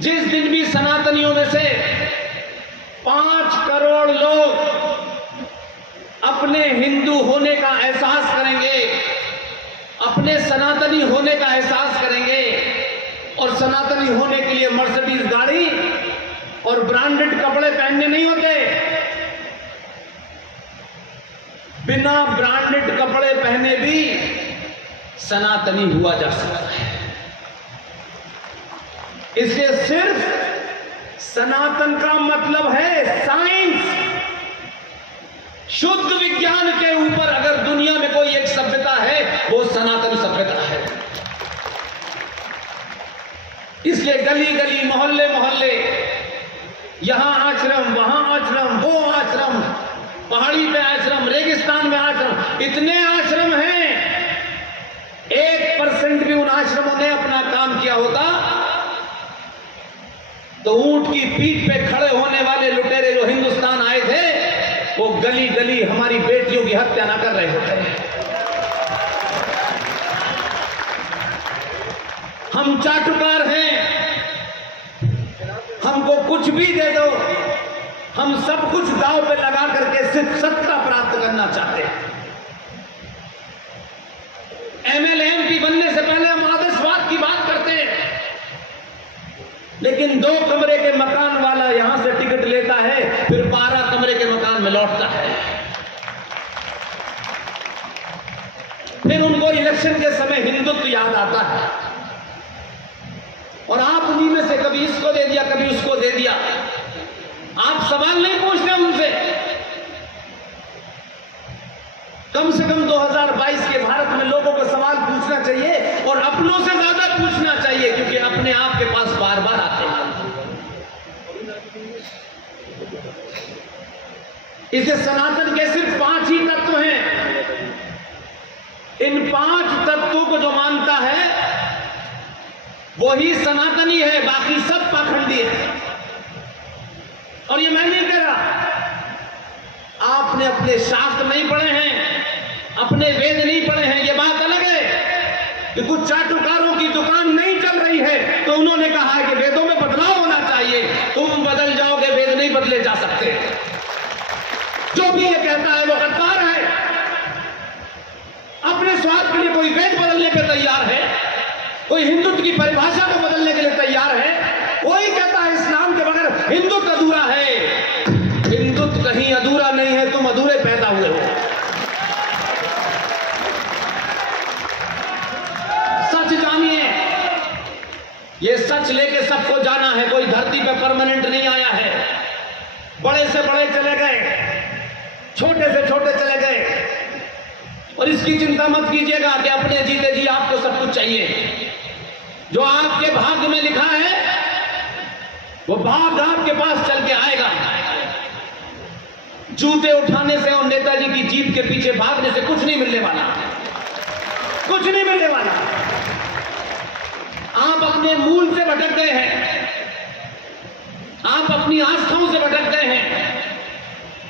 जिस दिन भी सनातनियों में से 5 करोड़ लोग अपने हिंदू होने का एहसास करेंगे, अपने सनातनी होने का एहसास करेंगे और सनातनी होने के लिए मर्सिडीज गाड़ी और ब्रांडेड कपड़े पहनने नहीं होते, बिना ब्रांडेड कपड़े पहने भी सनातनी हुआ जा सकता है। इसलिए सिर्फ सनातन का मतलब है साइंस, शुद्ध विज्ञान के ऊपर अगर दुनिया में कोई एक सभ्यता है वो सनातन सभ्यता है। इसलिए गली गली मोहल्ले मोहल्ले, यहां आश्रम, वहां आश्रम, वो आश्रम, पहाड़ी पे आश्रम, रेगिस्तान में आश्रम, इतने आश्रम हैं। 1% भी उन आश्रमों ने अपना काम किया होता तो ऊंट की पीठ पे खड़े होने वाले लुटेरे जो हिंदुस्तान आए थे वो गली गली हमारी बेटियों की हत्या ना कर रहे होते। हम चाटुकार हैं, हमको कुछ भी दे दो, हम सब कुछ दांव पे लगा करके सिर्फ सत्ता प्राप्त करना चाहते हैं। MLA MP बनने से पहले हम आदर्शवाद की बात करते हैं, लेकिन 2 कमरे के मकान वाला यहां से टिकट लेता है, फिर 12 कमरे के मकान में लौटता है। फिर उनको इलेक्शन के समय हिंदुत्व याद आता है और आप उन्हीं में से कभी इसको दे दिया, कभी उसको दे दिया। आप सवाल नहीं पूछते उनसे। कम से कम 2022 के भारत में लोगों को सवाल पूछना चाहिए और अपनों से ज्यादा पूछना चाहिए, क्योंकि अपने आप के पास बार बार आते हैं। इसलिए सनातन के सिर्फ 5 ही तत्व हैं। इन 5 तत्वों को जो मानता है वही सनातनी है, बाकी सब पाखंडी है। और ये मैं नहीं कह रहा, आपने अपने शास्त्र नहीं पढ़े हैं, अपने वेद नहीं पढ़े हैं, ये बात अलग है कि कुछ चाटुकारों की दुकान नहीं चल रही है तो उन्होंने कहा है कि वेदों में बदलाव होना चाहिए। तुम बदल जाओगे, वेद नहीं बदले जा सकते। जो भी ये कहता है वो गद्दार है। अपने स्वार्थ के लिए कोई वेद बदलने पे तैयार है, कोई हिंदुत्व की परिभाषा को बदलने के लिए तैयार है, कोई कहता है इस्लाम के बगैर हिंदुत्व अधूरा है। हिंदुत्व कहीं अधूरा नहीं है, तुम अधूरे पैदा हुए हो। सच जानिए, ये सच लेके सबको जाना है। कोई धरती पे परमानेंट नहीं आया है। बड़े से बड़े चले गए, छोटे से छोटे चले गए। और इसकी चिंता मत कीजिएगा कि अपने जीते जी आपको सब कुछ चाहिए। जो आपके भाग्य में लिखा है वो भाग्य आपके पास चल के आएगा। जूते उठाने से और नेताजी की जीप के पीछे भागने से कुछ नहीं मिलने वाला, कुछ नहीं मिलने वाला। आप अपने मूल से भटक गए हैं, आप अपनी आस्थाओं से भटक गए हैं,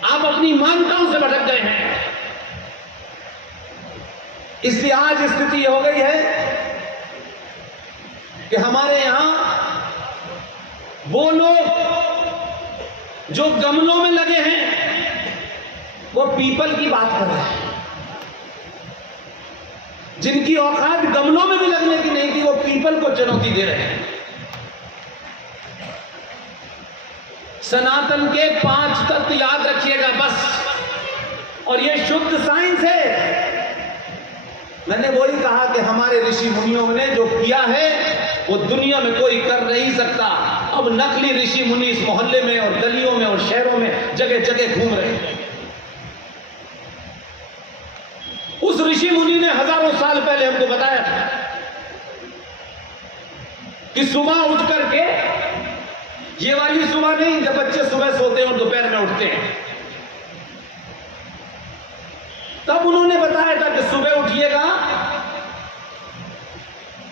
आप अपनी मान्यताओं से भटक गए हैं। इसलिए आज स्थिति हो गई है कि हमारे यहां वो लोग जो गमलों में लगे हैं वो पीपल की बात कर रहे हैं। जिनकी औकात गमलों में भी लगने की नहीं थी वो पीपल को चुनौती दे रहे हैं। सनातन के 5 तत्व याद रखिएगा बस, और ये शुद्ध साइंस है। मैंने वही कहा कि हमारे ऋषि मुनियों ने जो किया है वो दुनिया में कोई कर नहीं सकता। अब नकली ऋषि मुनि इस मोहल्ले में और गलियों में और शहरों में जगह जगह घूम रहे हैं। उस ऋषि मुनि ने हजारों साल पहले हमको बताया था कि सुबह उठ करके, ये वाली सुबह नहीं जब बच्चे सुबह सोते हैं और दोपहर में उठते हैं, तब उन्होंने बताया था कि सुबह उठिएगा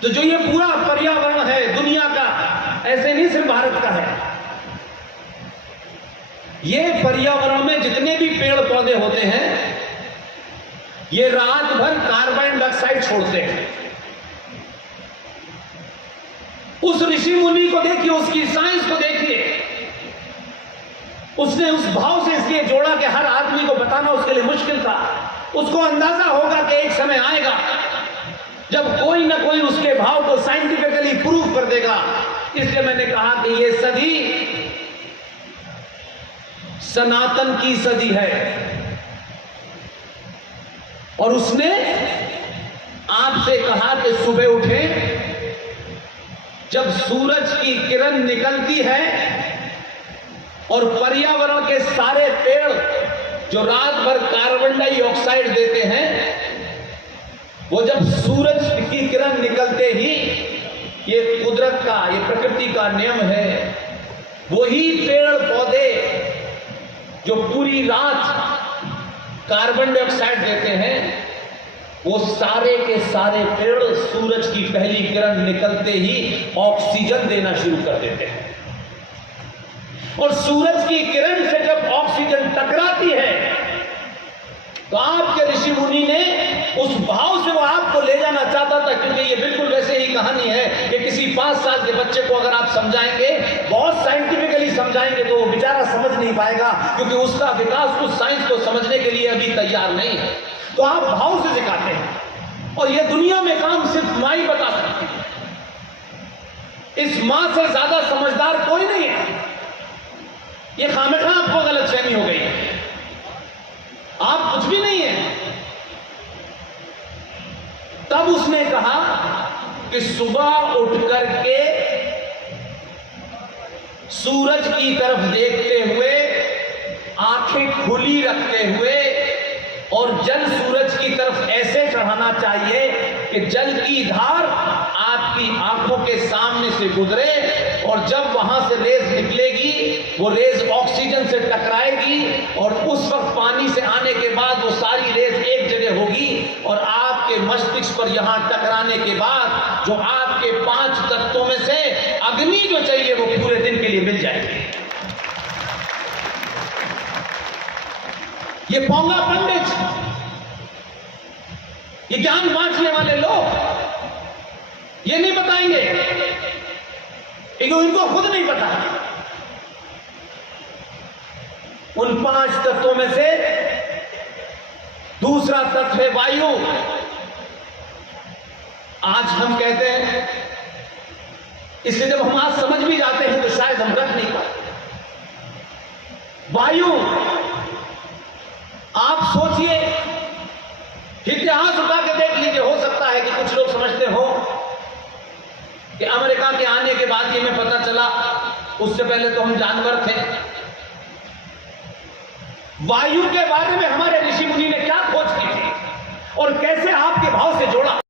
तो जो ये पूरा पर्यावरण है दुनिया का, ऐसे नहीं सिर्फ भारत का है, ये पर्यावरण में जितने भी पेड़ पौधे होते हैं ये रात भर कार्बन डाइऑक्साइड छोड़ते हैं। उस ऋषि मुनि को देखिए, उसकी साइंस को देखिए। उसने उस भाव से इसलिए जोड़ा कि हर आदमी को बताना उसके लिए मुश्किल था। उसको अंदाजा होगा कि एक समय आएगा जब कोई ना कोई उसके भाव को साइंटिफिकली प्रूव कर देगा। इसलिए मैंने कहा कि ये सदी सनातन की सदी है। और उसने आपसे कहा कि सुबह उठे, जब सूरज की किरण निकलती है और पर्यावरण के सारे पेड़ जो रात भर कार्बन डाइऑक्साइड देते हैं, वो जब सूरज की किरण निकलते ही, ये कुदरत का, ये प्रकृति का नियम है, वही पेड़ पौधे जो पूरी रात कार्बन डाइऑक्साइड देते हैं, वो सारे के सारे पेड़ सूरज की पहली किरण निकलते ही ऑक्सीजन देना शुरू कर देते हैं। और सूरज की किरण से जब ऑक्सीजन टकराती है तो आपके ऋषि मुनि ने उस भाव से वो आपको ले जाना चाहता था, क्योंकि ये बिल्कुल वैसे ही कहानी है कि किसी 5 साल के बच्चे को अगर आप समझाएंगे, बहुत साइंटिफिकली समझाएंगे, तो वो बेचारा समझ नहीं पाएगा, क्योंकि उसका विकास उस साइंस को समझने के लिए अभी तैयार नहीं है। तो आप भाव से सिखाते हैं, और ये दुनिया में काम सिर्फ माँ ही बता सकती है। इस माँ से ज्यादा समझदार कोई नहीं है। ये खामेखा आपको गलतफहमी हो गई है, आप कुछ भी नहीं है। तब उसने कहा कि सुबह उठ करके सूरज की तरफ देखते हुए, आंखें खुली रखते हुए, और जल सूरज की तरफ ऐसे चढ़ाना चाहिए कि जल की धार आपकी आंखों के सामने से गुजरे, और जब वहां से रेज निकलेगी, वो रेज ऑक्सीजन से टकराएगी, और उस वक्त पानी से आने के बाद वो सारी रेज एक जगह होगी, और आपके मस्तिष्क पर यहां टकराने के बाद जो आपके 5 तत्वों में से अग्नि जो चाहिए वो पूरे दिन के लिए मिल जाएगी। ये पोंगा पंडित, ये ज्ञान बांटने वाले लोग ये नहीं बताएंगे, इनको खुद नहीं पता। उन 5 तत्वों में से दूसरा तत्व है वायु। आज हम कहते हैं, इसलिए जब हम आज समझ भी जाते हैं तो शायद हम रख नहीं पाते। वायु, आप सोचिए, इतिहास उठा के देख लीजिए। हो सकता है कि कुछ लोग समझते हो कि अमेरिका के आने के बाद ये हमें पता चला, उससे पहले तो हम जानवर थे। वायु के बारे में हमारे ऋषि मुनि ने क्या खोज की थी और कैसे आपके भाव से जोड़ा।